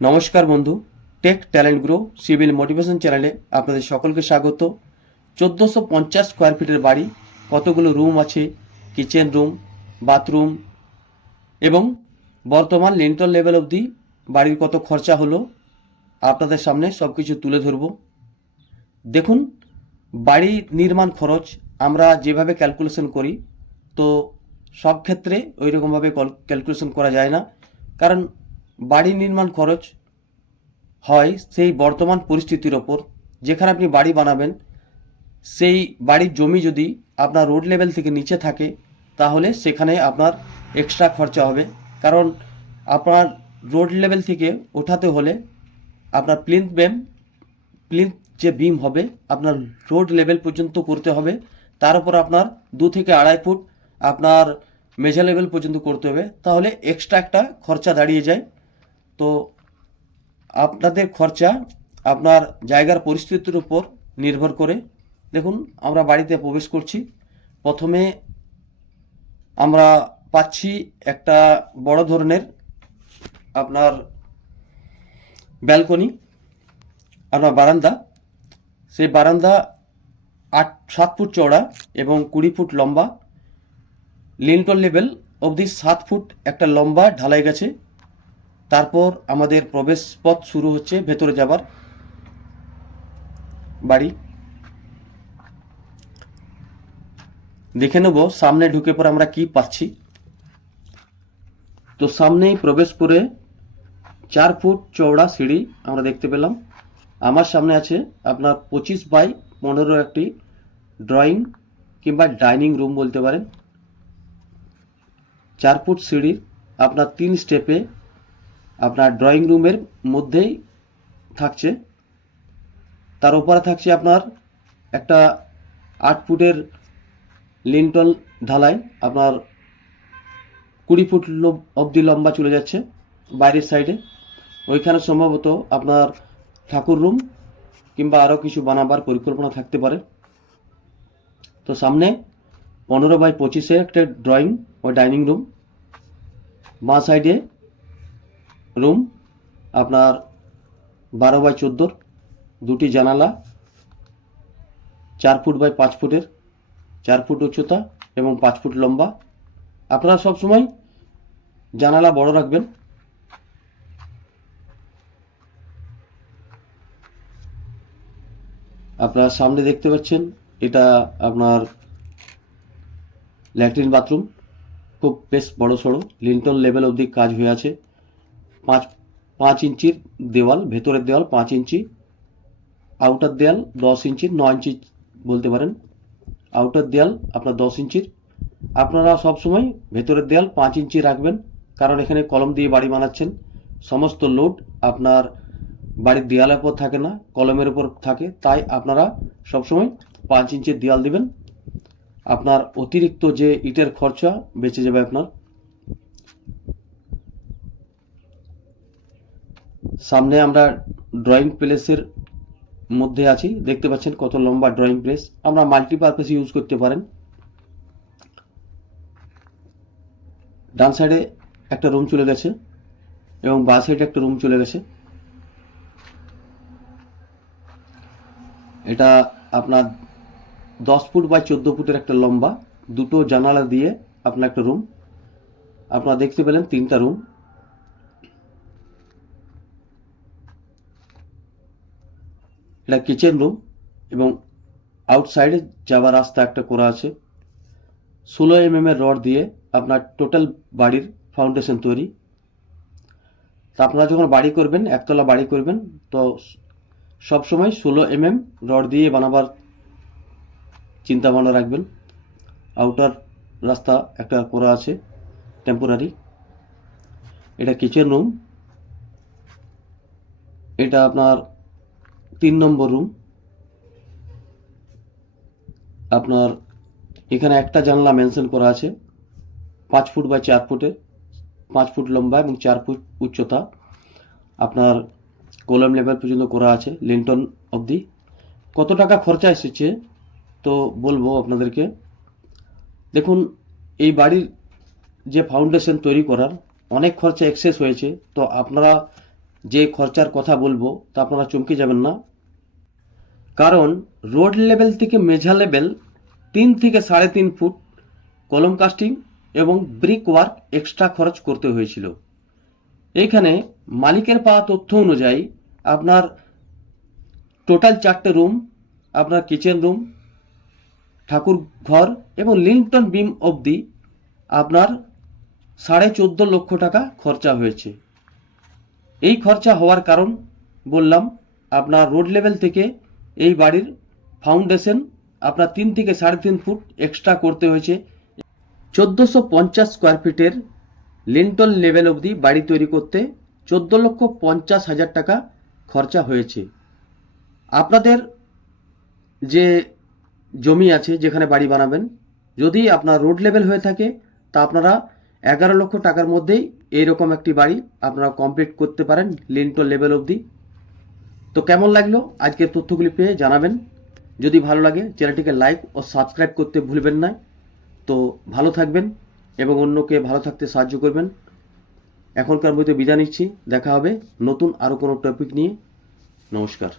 নমস্কার বন্ধু, tech talent grow civil motivation চ্যানেলে আপনাদের সকলকে স্বাগত। 1450 স্কোয়ার ফিটের বাড়ি, কতগুলো রুম আছে, কিচেন রুম, বাথরুম এবং বর্তমান লিন্টল লেভেল অবধি বাড়ির কত খরচা হলো আপনাদের সামনে সব কিছু তুলে ধরব। দেখুন, বাড়ি নির্মাণ খরচ আমরা যেভাবে ক্যালকুলেশন করি, তো সব ক্ষেত্রে ওই রকমভাবে ক্যালকুলেশন করা যায় না, কারণ বাড়ি নির্মাণ খরচ হয় সেই বর্তমান পরিস্থিতির ওপর। যেখানে আপনি বাড়ি বানাবেন, সেই বাড়ির জমি যদি আপনার রোড লেভেল থেকে নিচে থাকে, তাহলে সেখানে আপনার এক্সট্রা খরচা হবে। কারণ আপনার রোড লেভেল থেকে ওঠাতে হলে আপনার প্লিন্থ যে বিম হবে আপনার রোড লেভেল পর্যন্ত করতে হবে। তার উপর আপনার 2 থেকে 2.5 ফুট আপনার মেঝে লেভেল পর্যন্ত করতে হবে, তাহলে এক্সট্রা একটা খরচা দাঁড়িয়ে যায়। তো আপনাদের খরচা আপনার জায়গার পরিস্থিতির উপর নির্ভর করে। দেখুন, আমরা বাড়িতে প্রবেশ করছি। প্রথমে আমরা পাচ্ছি একটা বড় ধরনের আপনার ব্যালকনি, আপনার বারান্দা। সেই বারান্দা 7 ফুট চওড়া এবং 20 ফুট লম্বা। লিন্টল লেভেল অবধি 7 ফুট একটা লম্বা ঢালাই গেছে। তারপর আমাদের প্রবেশ পথ শুরু হচ্ছে ভেতরে যাবার বাড়ি। দেখে নেব সামনে ঢুকে পরে আমরা কি পাচ্ছি। তো সামনেই প্রবেশ করে 4 ফুট চওড়া সিঁড়ি আমরা দেখতে পেলাম। আমার সামনে আছে আপনার 25 বাই 15 একটি ড্রয়িং কিংবা ডাইনিং রুম বলতে পারেন। 4 ফুট সিঁড়ির আপনার 3 স্টেপে আপনার ড্রয়িং রুমের মধ্যেই থাকছে। তার উপরে থাকছে আপনার একটা 8 ফুটের লিন্টল ঢালাই, আপনার 20 ফুট অবধি লম্বা চলে যাচ্ছে বাইরের সাইডে। ওইখানে সম্ভবত আপনার ঠাকুর রুম কিংবা আরও কিছু বানাবার পরিকল্পনা থাকতে পারে। তো সামনে 15 বাই 25 একটা ড্রয়িং ও ডাইনিং রুম। বাঁ সাইডে রুম আপনার 12 বাই 14 দুটি জানালা, 4 ফুট বাই 5 ফুটের, 4 ফুট উচ্চতা এবং 5 ফুট লম্বা। আপনারা সবসময় জানালা বড় রাখবেন। আপনারা সামনে দেখতে পাচ্ছেন এটা আপনার ল্যাট্রিন বাথরুম, খুব বেশ বড় সড়ো, লিন্টল লেভেল অবধি কাজ হয়ে আছে। 5 ইঞ্চির দেওয়াল, ভেতরের দেওয়াল 5 ইঞ্চি, আউটার দেওয়াল 10 ইঞ্চির, 9 ইঞ্চি বলতে পারেন। আউটার দেওয়াল আপনার 10 ইঞ্চির। আপনারা সবসময় ভেতরের দেওয়াল 5 ইঞ্চি রাখবেন, কারণ এখানে কলম দিয়ে বাড়ি বানাচ্ছেন। সমস্ত লোড আপনার বাড়ির দেওয়ালের উপর থাকে না, কলমের উপর থাকে, তাই আপনারা সবসময় 5 ইঞ্চির দেওয়াল দিবেন। আপনার অতিরিক্ত যে ইটের খরচা বেঁচে যাবে আপনার। সামনে আমরা ড্রয়িং প্লেসের মধ্যে আছি, দেখতে পাচ্ছেন কত লম্বা ড্রয়িং প্লেস। আমরা মাল্টিপারপাস ইউজ করতে পারেন। ডান সাইডে একটা রুম চলে গেছে এবং বাঁ সাইডে একটা রুম চলে গেছে। এটা আপনার 10 ফুট বাই 14 ফুটের একটা লম্বা, দুটো জানালা দিয়ে আপনার একটা রুম। আপনারা দেখতে পেলেন 3টা রুম। এটা কিচেন রুম এবং আউটসাইডে যাওয়ার রাস্তা একটা করা আছে। 16 mm এর রড দিয়ে আপনার টোটাল বাড়ির ফাউন্ডেশন তৈরি। তা আপনারা যখন বাড়ি করবেন, একতলা বাড়ি করবেন, তো সবসময় 16 mm রড দিয়ে বানাবার চিন্তা ভাবনা রাখবেন। আউটার রাস্তা একটা করা আছে টেম্পোরারি। এটা কিচেন রুম, এটা আপনার 3 নম্বর রুম। আপনার এখানে একটা জানলা মেনশন করা আছে, 5 ফুট বাই 4 ফুটের, 5 ফুট লম্বা এবং 4 ফুট উচ্চতা। আপনার কলম লেভেল পর্যন্ত করা আছে লিন্টন অবধি। কত টাকা খরচা এসেছে তো বলবো আপনাদেরকে। দেখুন, এই বাড়ির যে ফাউন্ডেশন তৈরি করার অনেক খরচা এক্সেস হয়েছে। তো আপনারা যে খরচার কথা বলবো তা আপনারা চমকে যাবেন না, কারণ রোড লেভেল থেকে মেঝা লেভেল 3 থেকে 3.5 ফুট কলম কাস্টিং এবং ব্রিক ওয়ার্ক এক্সট্রা খরচ করতে হয়েছিল। এইখানে মালিকের পাওয়া তথ্য অনুযায়ী আপনার টোটাল 4টে রুম, আপনার কিচেন রুম, ঠাকুর ঘর এবং লিন্টন বিম অবধি আপনার 14.5 লক্ষ টাকা খরচা হয়েছে। এই খরচা হওয়ার কারণ বললাম, আপনার রোড লেভেল থেকে এই বাড়ির ফাউন্ডেশন আপনার 3 থেকে 3.5 ফুট এক্সট্রা করতে হয়েছে। 1450 স্কোয়ার ফিটের লিন্টন লেভেল অবধি বাড়ি তৈরি করতে 14,50,000 টাকা খরচা হয়েছে। আপনাদের যে জমি আছে যেখানে বাড়ি বানাবেন, যদি আপনার রোড লেভেল হয়ে থাকে তা আপনারা 11 লক্ষ টাকার মধ্যেই এইরকম একটি বাড়ি আপনারা কমপ্লিট করতে পারেন লিন্টন লেভেল অবধি। তো কেমন লাগলো আজকের তথ্যগুলি পেয়ে জানাবেন। যদি ভালো লাগে চ্যানেলটিকে লাইক ও সাবস্ক্রাইব করতে ভুলবেন না। তো ভালো থাকবেন এবং অন্যকে ভালো থাকতে সাহায্য করবেন। এখনকার মধ্যে বিদায় নিচ্ছি, দেখা হবে নতুন আরও কোনো টপিক নিয়ে। নমস্কার।